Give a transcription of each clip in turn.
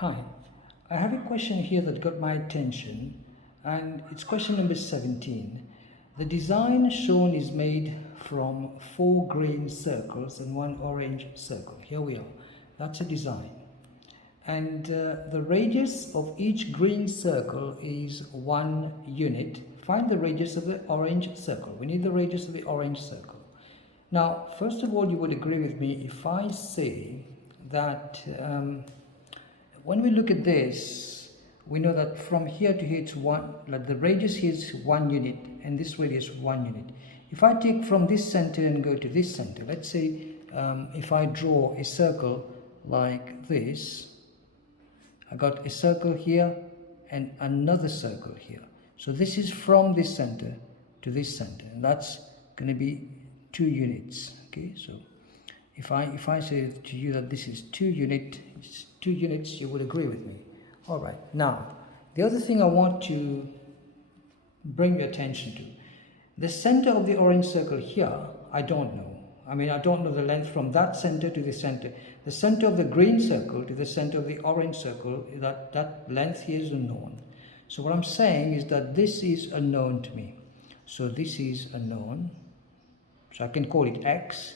Hi, I have a question here that got my attention, and it's question number 17. The design shown is made from 4 green circles and 1 orange circle. Here we are. That's a design. And the radius of each green circle is 1 unit. Find the radius of the orange circle. We need the radius of the orange circle. Now, first of all, you would agree with me if I say that when we look at this, we know that from here to here it's one, like the radius here is 1 unit and this radius 1 unit. If I take from this center and go to this center, let's say if I draw a circle like this, I got a circle here and another circle here. So this is from this center to this center, and that's going to be 2 units. Okay, so if I say to you that this is 2 units, you would agree with me. All right. Now, the other thing I want to bring your attention to, the center of the orange circle here, I don't know. I mean, I don't know the length from that center to the center. The center of the green circle to the center of the orange circle, that length here is unknown. So what I'm saying is that this is unknown to me. So this is unknown. So I can call it x.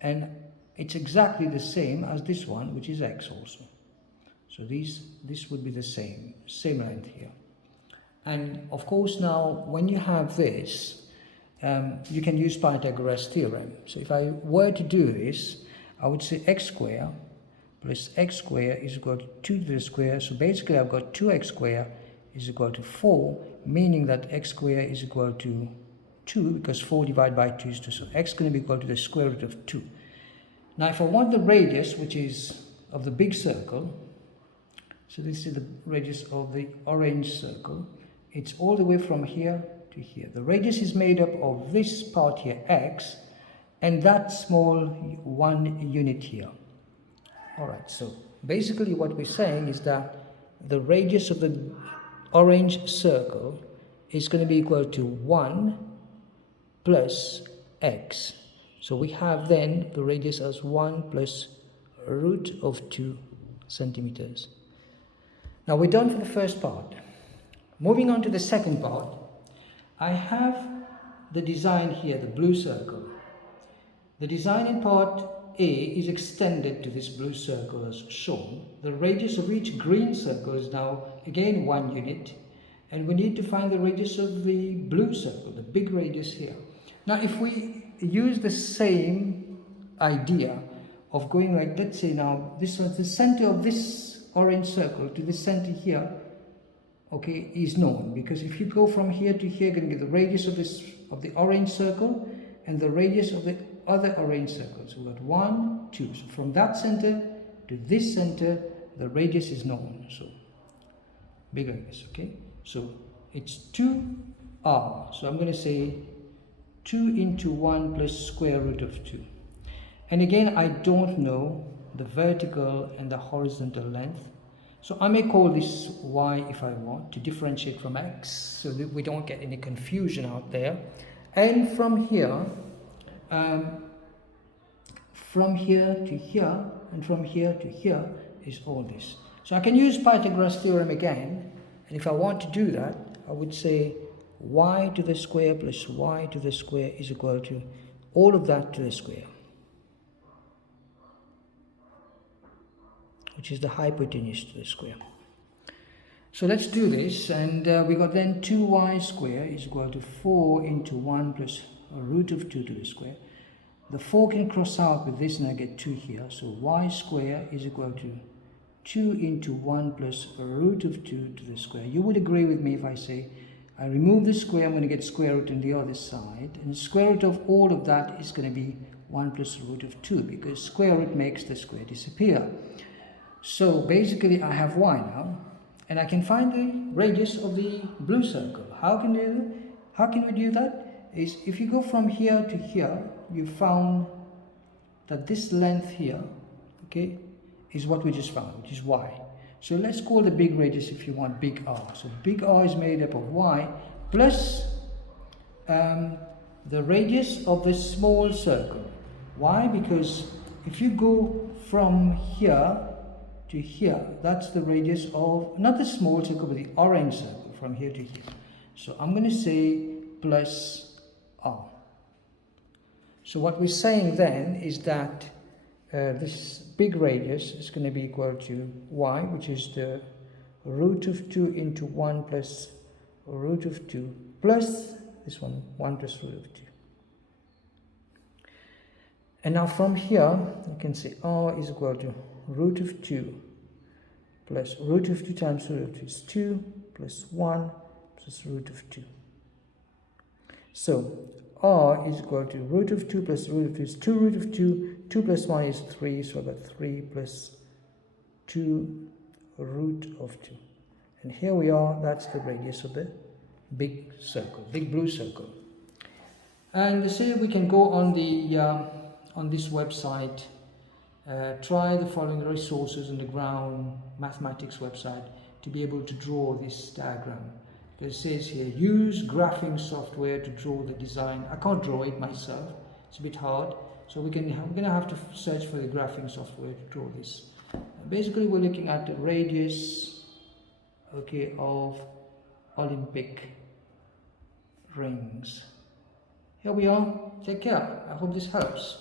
And it's exactly the same as this one, which is x also. So this would be the same length here. And of course now, when you have this, you can use Pythagoras theorem. So if I were to do this, I would say x squared plus x squared is equal to 2 to the square. So basically I've got 2x squared is equal to 4, meaning that x squared is equal to 2, because 4 divided by 2 is 2. So x is going to be equal to the square root of 2. Now if I want the radius, which is of the big circle, so this is the radius of the orange circle, it's all the way from here to here. The radius is made up of this part here, x, and that small 1 unit here. Alright, so basically what we're saying is that the radius of the orange circle is going to be equal to 1 plus x. So we have then the radius as 1 plus root of 2 centimeters. Now we're done for the first part. Moving on to the second part, I have the design here, the blue circle. The design in part A is extended to this blue circle as shown. The radius of each green circle is now again 1 unit, and we need to find the radius of the blue circle, the big radius here. Now if we use the same idea of going like, let's say now this was the center of this orange circle to the center here, okay, is known, because if you go from here to here, you're going to get the radius of the orange circle and the radius of the other orange circle. So we've got 1, 2. So from that center to this center, the radius is known. So big radius, okay? So it's 2r. So I'm going to say 2 into 1 plus square root of 2. And again, I don't know the vertical and the horizontal length. So I may call this y if I want to differentiate from x, so that we don't get any confusion out there. And from here to here, and from here to here is all this. So I can use Pythagoras theorem again, and if I want to do that, I would say y to the square plus y to the square is equal to all of that to the square, which is the hypotenuse to the square. So let's do this, and we got then 2y squared is equal to 4 into 1 plus a root of 2 to the square. The 4 can cross out with this and I get 2 here. So y squared is equal to 2 into 1 plus a root of 2 to the square. You would agree with me if I say I remove the square, I'm going to get square root on the other side. And the square root of all of that is going to be 1 plus root of 2, because square root makes the square disappear. So basically I have y now, and I can find the radius of the blue circle. How can we do that? Is if you go from here to here, you found that this length here, okay, is what we just found, which is y. So let's call the big radius, if you want, big R. So big R is made up of y plus the radius of the small circle. Why? Because if you go from here to here. That's the radius of, not the small circle, but the orange circle from here to here. So I'm going to say plus r. So what we're saying then is that this big radius is going to be equal to y, which is the root of 2 into 1 plus root of 2 plus this one, 1 plus root of 2. And now from here, you can say r is equal to root of 2 plus root of 2 times root of 2 is 2 plus 1 plus root of 2. So r is equal to root of 2 plus root of 2 is 2 root of 2. 2 plus 1 is 3, so I got 3 plus 2 root of 2. And here we are, that's the radius of the big circle, big blue circle. And they say we can go on the on this website, try the following resources on the Ground Mathematics website to be able to draw this diagram. It says here, use graphing software to draw the design. I can't draw it myself, it's a bit hard, so we're going to have to search for the graphing software to draw this. Basically, we're looking at the radius, okay, of Olympic rings. Here we are. Take care. I hope this helps.